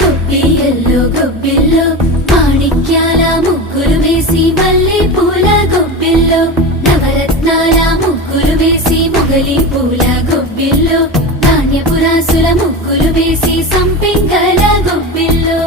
గొబ్బియల్లో గొబ్బిల్లో మాణిక్యాల ముగ్గులు వేసి మల్లె పూల గొబ్బిల్లో నవరత్నాల ముగ్గులు వేసి మొగలి పూల గొబ్బిల్లో ధాన్యపురాసుల ముగ్గులు వేసి సంపెంగల గొబ్బిల్లో